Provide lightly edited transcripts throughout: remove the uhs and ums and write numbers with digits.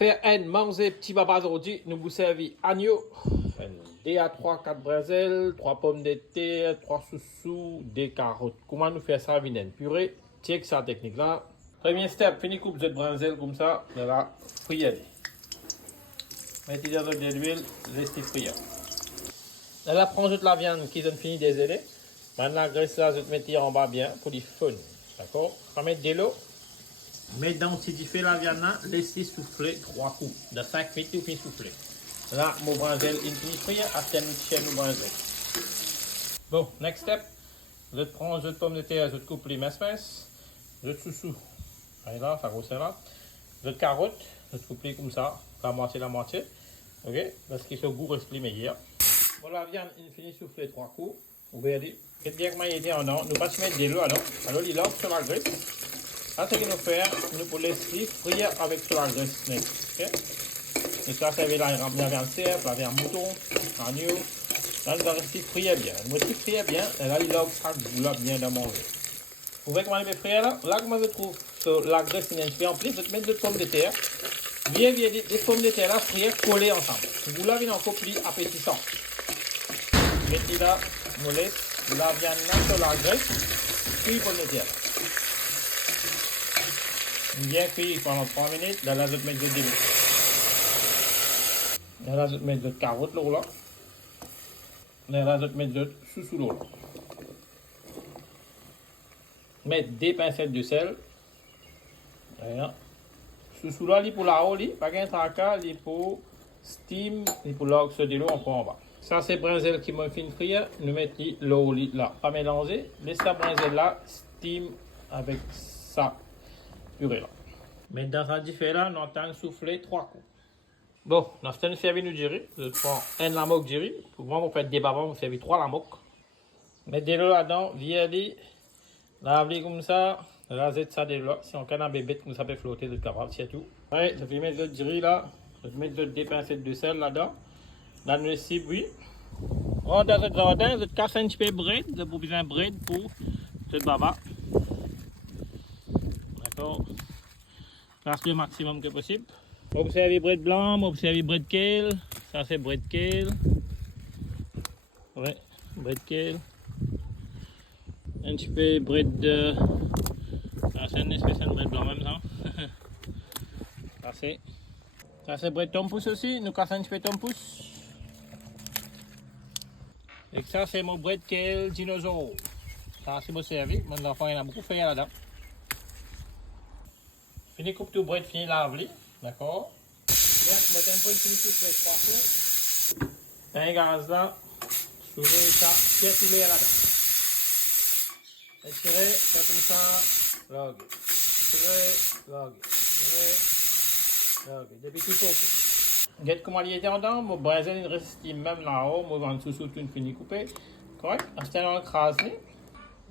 Faire un manger petit baba aujourd'hui, nous vous servons agneau, des à 3-4 brésil, 3 pommes de terre, 3 sous-sous, des carottes. Comment nous faire ça, vinaine purée? Check sa technique là. Premier step, fini coupe de brésil comme ça, de la frire. Mettez dans de l'huile, laissez frire. Là, prends toute la viande qui ont fini des ailes. Maintenant, la graisse là, je vais mettre en bas bien pour les fun. D'accord? On va mettre de l'eau. Mais donc, si tu fais la viande là, laissez souffler 3 coups. De 5 minutes, tu finis souffler. Là, mon brinzel, il finit frire, après nous tiens le brinzel. Bon, next step. Je prends une pomme de terre, je coupe les minces. Je sous-sous. Allez là, ça grossit là. Je carotte, je coupe les comme ça, la moitié. Ok? Parce que ce goût reste plus meilleur. Bon, la viande, il finit souffler 3 coups. Vous voyez, c'est bien que moi, il était en or. Nous pas se mettre de l'eau, alors. Alors, il lance sur la graisse. Là, ce qu'il nous fait, nous pour laisser frire avec sur la graisse. Ok? Et ça, c'est la viande cerf, la viande mouton, agneau. Là, nous allons rester frire bien. Nous restons frire bien. Et là, il lance ça goût-là bien de manger. Vous voyez comment il est frire là? Là, comment je trouve sur la graisse, il y a une en plus. Je vais mettre des pommes de terre. Bien, des pommes de terre là, frire, collées ensemble. Ce goût-là, il est encore plus appétissant. Mettez là, nous laisse la viande là sur la graisse, puis pommes de terre. Bien cuit pendant 3 minutes, là, je vais mettre de début. Là, je vais mettre de carottes là. Là, je vais mettre de sous l'eau. Mettre des pincettes de sel. Voilà. Sous là, il pour la haut, pas qu'un tracas, il pour steam, il pour l'oxyde de l'eau encore en bas. Ça, c'est brinzel qui m'a fait frire. Nous mettons l'eau là, pas mélanger. Laissez la brinzel là, steam avec ça. Purée là. Mais dans sa différence là, nous avons soufflé 3 coups. Bon, nous avons servi nous gérer. Je prends un lamoc gérer. Pour moi, on fait des babans, on servi 3 lamocs. Mettez l'eau là-dedans, virer, laver comme ça. Là, c'est ça de l'eau. Si on a un bébé, comme ça peut flotter de capable, c'est tout. Ouais, je vais mettre le gérer là. Je vais mettre des pincettes de sel là-dedans. Là, nous laissons bruit. Dans ce jardin, je casse un petit peu de bread. Je vous besoin de bread pour ce baba. D'accord? Casse le maximum que possible. Observez bread blanc, observez bread kale. Ça, c'est bread kale. Ouais, bread kale. Un petit peu bread de. Ça, c'est une espèce de bread blanc même, ça. Ça, c'est bread tompous aussi. Nous cassons un petit peu tompous. Et ça, c'est mon bread kale dinosaure. Ça, c'est mon servi. Mon enfant, il en a beaucoup fait là-dedans. Fini coupe tout bread, fini laver. D'accord? Bien, mettez un peu de fini les 3 coups. Un gaz là. Soulevez ça, circulez là-dedans. Étirez, ça comme ça. Log. Étirez, log. Étirez, log. Depuis tout sauté. Regardez comment il était en dedans. Mon brinzel, il reste même là-haut. Moi, en dessous, tout fini coupé. Correct? Ensuite, on écrase.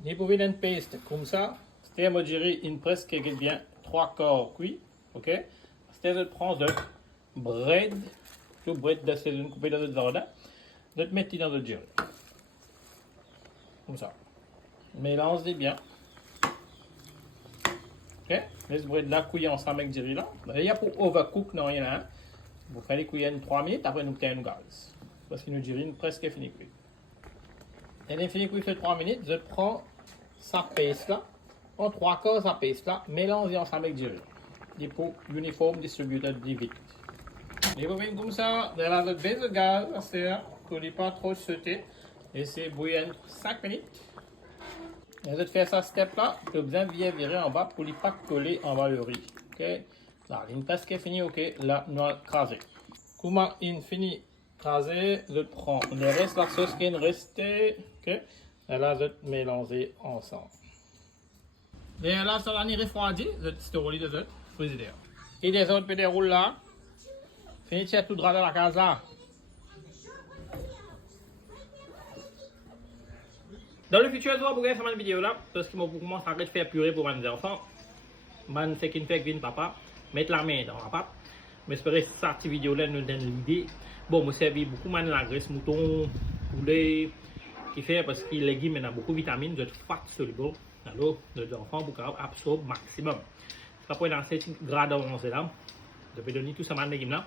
Vous pouvez une paste comme ça. C'était, moi, je dirais, une presque bien 3 quarts cuit. Ok? C'était, je prends de bread. Tout bread de saison coupé dans le jardin. Je vais mettre dans le gel. Comme ça. Mélangez bien. Ok? Laisse bread là cuire ensemble avec le là. Il y a pour overcook, non, il y en a un. Vous faites cuire 3 minutes, après nous mettez un gaz. Parce que nous dirons presque fini cuit. Elle est fini cuit fait 3 minutes, je prends sa paste là. En 3 quarts sa paste là, mélangez ensemble avec le des pots uniformes distribués vite. Et vous mettez comme ça, dans la baisse de gaz, c'est pour ne pas trop sauter. Laissez bouillir 5 minutes. Et je fais ça step là, je bien virer en bas pour ne pas coller en bas le riz. Ok? Là, une presque finie, ok. Là, nous allons craser. Comment il finit craser, je prends le reste de la sauce qui est restée. Ok? Et là, je mélanger ensemble. Et là, ça va refroidi, je stérile de frigidaire. Et les autres petits roules là, finissez tout droit dans la case là. Dans le futur, je vais vous regarder cette vidéo là, parce que je commence à faire purée pour mes enfants. Je fais qu'une fait avec papa, mettre la main dans la pâte. Mais j'espère que cette vidéo là nous donne l'idée. Bon, je servis beaucoup de la graisse mouton, poulet, qui fait parce que les légumes ont beaucoup de vitamines, de fat soluble. Alors, les enfants pour absorber maximum. Ça peut être dans 7 grades d'avancée là. Je vais donner tout ça mal légumes là.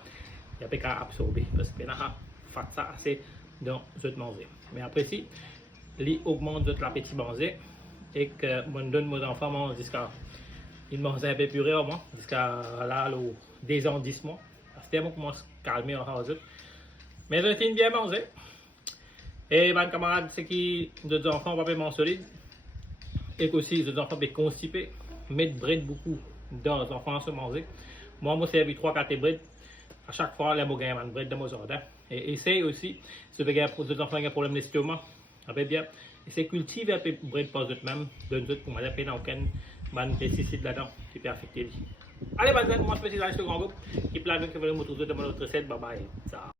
Il n'y a pas qu'à absorber parce que là, fait ça assez dans votre manger. Mais après si, il augmente votre appétit manger et que moi donne mes enfants mangent jusqu'à ils mangent un peu purée au moins jusqu'à là le désendissement. Parce que moi commence à calmer en haut. Mais je tiens bien manger. Et mes camarades, c'est qui d'autres enfants vont pas manger solide et qu'aussi d'autres enfants sont constipés, mettre bread beaucoup dans les enfants à se manger. Moi, je servis 3-4 bread. À chaque fois, les mots un bread de mon jardin. Et essaye aussi, si vous avez des enfants qui ont un problème d'estomac, bien, essaye de cultiver un peu de bread pour eux-mêmes, de nous pour ne pas aucun pesticide là-dedans qui peut affecter. Allez, moi, je fais ça sur le grand groupe. Qui planifie que vous allez me retrouver dans mon autre recette. Bye bye. Ciao.